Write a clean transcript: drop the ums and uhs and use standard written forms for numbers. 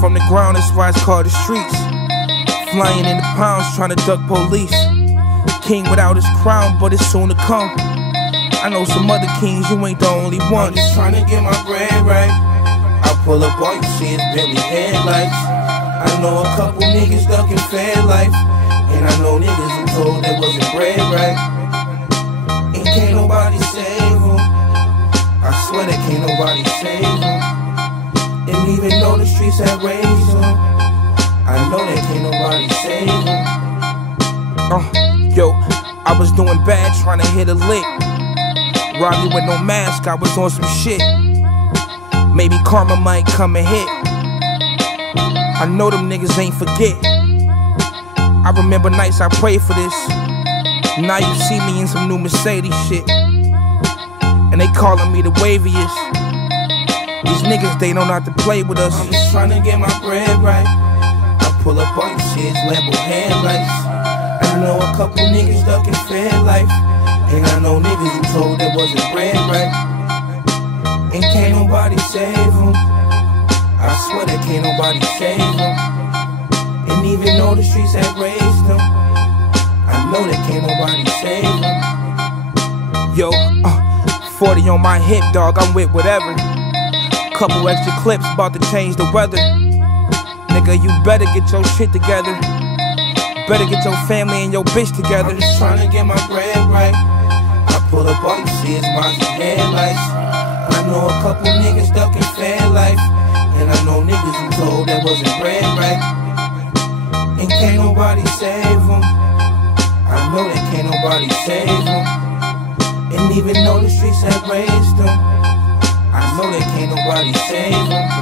from the ground, that's why it's called the streets. Flying in the pounds, trying to duck police. King without his crown, but it's soon to come. I know some other kings, you ain't the only one. I'm just trying to get my bread right. I pull up, all you see is Bentley headlights. I know a couple niggas stuck in fair life, and I know niggas who told they wasn't bred right. And can't nobody save them. I swear that can't nobody save them. And even though the streets have raised them, I know that can't nobody save them. Yo, I was doing bad trying to hit a lick. Robbed you with no mask, I was on some shit. Maybe karma might come and hit. I know them niggas ain't forget. I remember nights I prayed for this. Now you see me in some new Mercedes shit, and they calling me the waviest. These niggas, they don't know how to play with us. I'm just trying to get my bread right. I pull up, all you see is Lambo headlights. I know a couple niggas stuck in fair life, and I know niggas who told they wasn't bred right. And can't nobody save them. I swear that can't nobody save them. And even though the streets have raised them, I know that can't nobody save them. Yo, 40 on my hip, dog, I'm with whatever. Couple extra clips, about to change the weather. Nigga, you better get your shit together. Better get your family and your bitch together. I'm just trying to get my bread right. I pull up, all you see is Mazda headlights. I know a couple niggas stuck in fair life, and I know niggas who told that wasn't bred right. And can't nobody save them. I know that can't nobody save them. And even though the streets have raised them, I know that can't nobody save them.